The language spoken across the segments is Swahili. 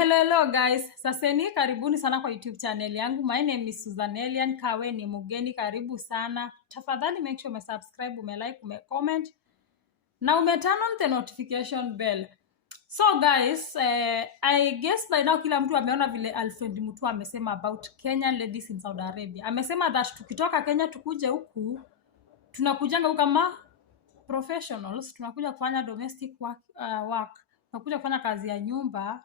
Hello guys, saseni karibuni sana kwa YouTube channel yangu. My name is Susanelian. Kawe ni mugeni, karibu sana. Tafadhali make sure subscribe, like, comment na turn on the notification bell. So guys, I guess by now kila mtu ameona vile Alfred Mutua amesema about Kenyan ladies in Saudi Arabia. Amesema that tukitoka Kenya tukuje huku, tunakujanga huku kama professionals, tunakuja kufanya domestic work, tunakuja kufanya kazi ya nyumba.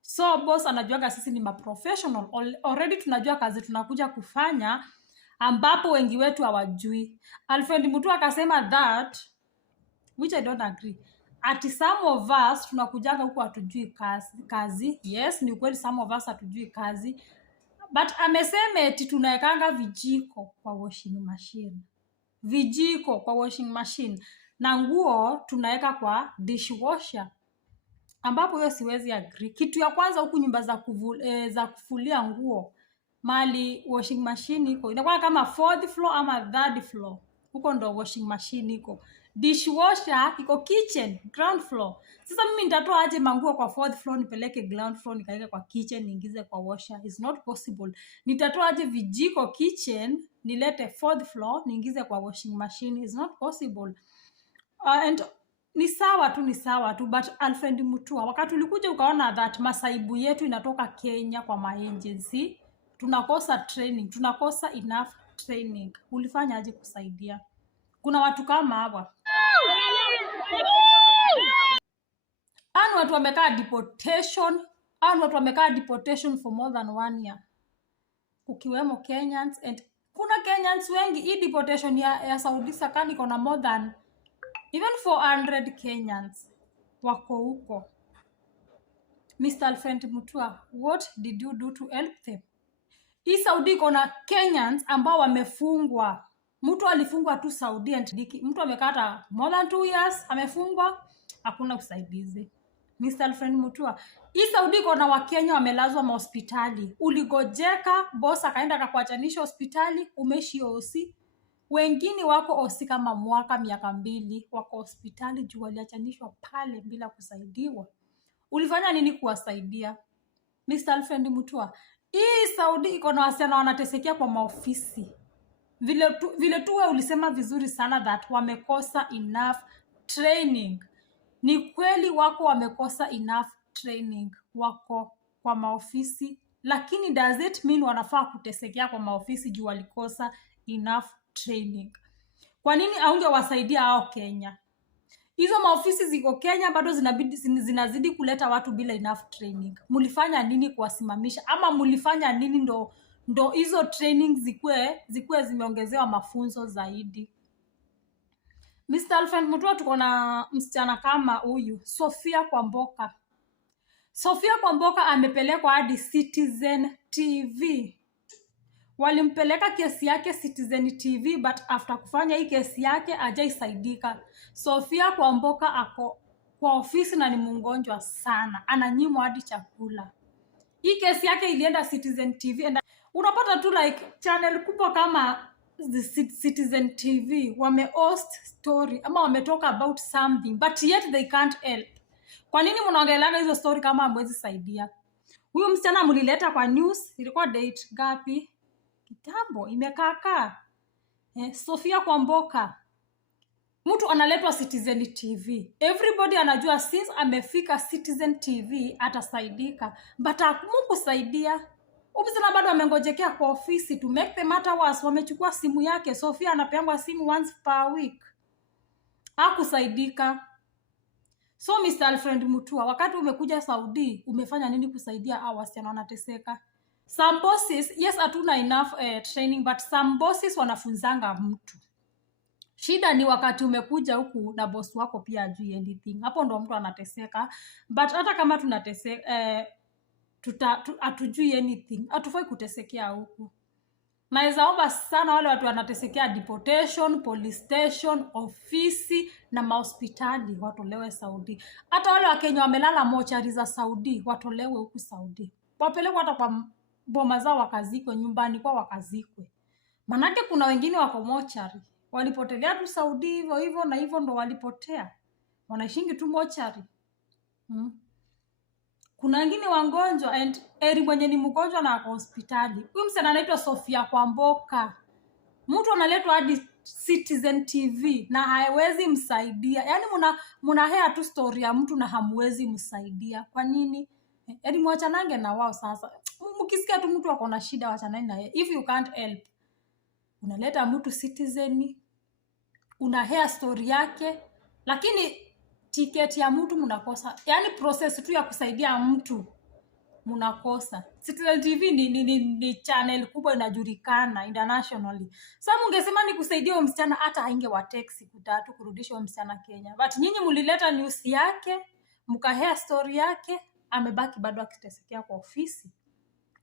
So boss anajuaga sisi ni professional. Already tunajua kazi tunakuja kufanya ambapo wengi wetu hawajui. Alfred Mutua akasema that, which I don't agree. Ati some of us tunakujaga huku hatujui kazi. Yes, ni kweli some of us hatujui kazi. But amesema eti tunaekanga vijiko kwa washing machine. Vijiko kwa washing machine. Na nguo tunaeka kwa dishwasher. Ambapo hiyo siwezi agree. Kitu ya kwanza huku nyumba za kufulia nguo, mali washing machine iko, inakuwa kama 4th floor ama 3rd floor. Huko ndo washing machine iko. Dishwasher iko kitchen, ground floor. Sasa mimi nitatoa aje manguo kwa 4th floor nipeleke ground floor nikaeke kwa kitchen niingize kwa washer? It's not possible. Nitatoa aje vijiko kitchen nilete 4th floor niingize kwa washing machine? It's not possible. And ni sawa tu, but Alfred Mutua, wakati ulikuja ukaona that masaibu yetu inatoka Kenya kwa ma-agency, tunakosa training, tunakosa enough training. Ulifanya aje kusaidia? Kuna watu kama hawa. Watu wamekaa deportation for more than 1 year. Ukiwemo Kenyans, and kuna Kenyans wengi. Hii deportation ya Saudi Sakani kuna more than even 400 Kenyans wako huko. Mr. Alfred Mutua, what did you do to help them? Hii Saudi kuna Kenyans ambao wamefungwa. Mtu alifungwa tu Saudi and mtu amekata more than 2 years amefungwa, hakuna usaidizi. Mr. Alfred Mutua, hii Saudi kuna Wakenya wamelazwa hospitali. Uligojeka, boss akaenda akakuachanisha hospitali, umeshi OC. Wengine wako OC kama miaka 2 wako hospitali juu waliachanishwa pale bila kusaidiwa. Ulifanya nini kuwasaidia? Mr. Alfred Mutua, hii Saudi iko na wasichana wanatesekea kwa maofisi. Vile tu ulisema vizuri sana that wamekosa enough training. Ni kweli wako wamekosa enough training, wako kwa maofisi, lakini does it mean wanafaa kutesekea kwa maofisi juu walikosa enough training? Kwa nini haungewasaidia hao Kenya? Hizo maofisi ziko Kenya bado zinazidi kuleta watu bila enough training. Mulifanya nini kuwasimamisha? Ama mulifanya nini ndo hizo training zikuwe zimeongezewa mafunzo zaidi? Mr. Alfred Mutua, tuko na msichana kama huyu Sofia Kwamboka. Sofia Kwamboka amepelekwa hadi Citizen TV. Walimpeleka kesi yake Citizen TV, but after kufanya hii kesi yake hajaisaidika. Sofia Kwamboka ako kwa ofisi na ni mgonjwa sana, ananyimwa hadi chakula. Hii kesi yake ilienda Citizen TV and unapata tu like channel kubwa kama Citizen TV wame-host story ama wametoka about something, but yet they can't help. Kwa nini mnaongelea hizo story kama hamwezi saidia? Huyu msichana mlileta kwa news, ilikuwa date gapi? Kitambo, imekaka. Sofia Kwamboka, mtu analetwa Citizen TV. Everybody anajua since amefika Citizen TV atasaidika, but hakumusaidia. Umzina bado amengojekea kwa ofisi. To make the matter worse, wamechukua simu yake. Sofia anapeangwa simu once per week. Hakusaidika. So Mr. Alfred Mutua, wakati umekuja Saudi, umefanya nini kusaidia hao wasichana wanateseka? Some bosses, yes, hatuna enough training, but some bosses wanafunzanga mtu. Shida ni wakati umekuja huku na boss wako pia ajui anything. Hapo ndo mtu anateseka. But hata kama tunateseka, hatujui anything, hatufai kutesekea huku. Naweza omba sana wale watu wanatesekea deportation, police station, ofisi na mahospitali watolewe Saudi. Hata wale Wakenya wamelala mochari za Saudi watolewe huku Saudi. Wapelekwe hata kwa boma zao wakazikwe, nyumbani kwa wakazikwe. Manake kuna wengine wako mochari walipotelea tu Saudi hivyo na hivyo ndo walipotea. Wanaishingi tu mochari. Kuna wengine wagonjwa and eri mwenye ni mgonjwa na ako hospitali. Huyu msichana anaitwa Sofia Kwamboka. Mtu analetwa hadi Citizen TV na haiwezi msaidia. Yaani muna hea tu story ya mtu na hamwezi msaidia. Kwa nini? Yaani mwachanange na wao sasa. Mkisikia tu mtu ako na shida wachanani na yeye. If you can't help, unaleta mtu Citizen, una hea story yake, lakini tiketi ya mtu mnakosa. Yaani process tu ya kusaidia mtu mnakosa. Citizen TV ni channel kubwa inajulikana internationally. Sasa mungesema ni kusaidia msichana hata hainge wa taxi kutatu kurudisha msichana Kenya. But nyinyi mulileta news yake, mkahea story yake, amebaki bado akitesekea kwa ofisi.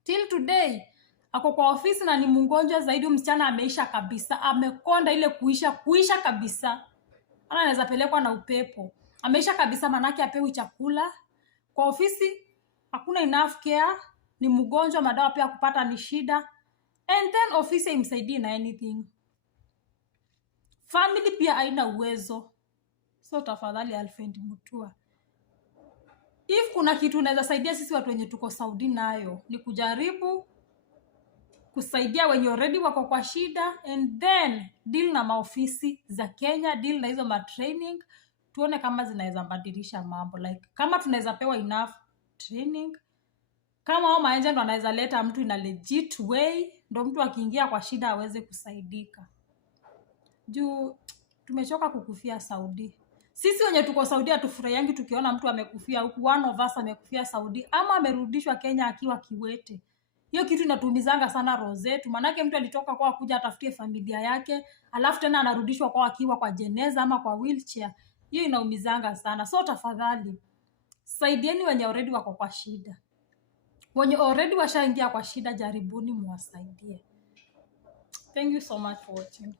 Till today ako kwa ofisi na ni mgonjwa zaidi. Msichana ameisha kabisa, amekonda ile kuisha kabisa. Ana anaweza pelekwa na upepo. Ameisha kabisa, manake apewi chakula. Kwa ofisi hakuna enough care, ni mgonjwa, madawa pia kupata ni shida. And then ofisi imsaidii na anything. Family pia haina uwezo. So tafadhali Alfred Mutua, if kuna kitu unaweza saidia sisi watu wenye tuko Saudi nayo, ni kujaribu kusaidia wenye already wako kwa shida, and then deal na maofisi za Kenya, deal na hizo matraining, tuone kama zinaweza badilisha mambo. Like kama tunaweza pewa enough training, kama hao maagent wanaweza leta mtu in a legit way, ndo mtu akiingia kwa shida aweze kusaidika. Juu tumechoka kukufia Saudi. Sisi wenye tuko Saudi hatufurahiangi tukiona mtu amekufia huku. One of us amekufia Saudi ama amerudishwa Kenya akiwa kiwete. Hiyo kitu inatumizanga sana roho zetu. Manake mtu alitoka kwa kuja atafutie familia yake, alafu tena anarudishwa kwa akiwa kwa jeneza ama kwa wheelchair. Hiyo inaumizanga sana. So tafadhali saidieni wenye already wako kwa shida. Wenye already washaingia kwa shida, jaribuni muwasaidie. Thank you so much for watching.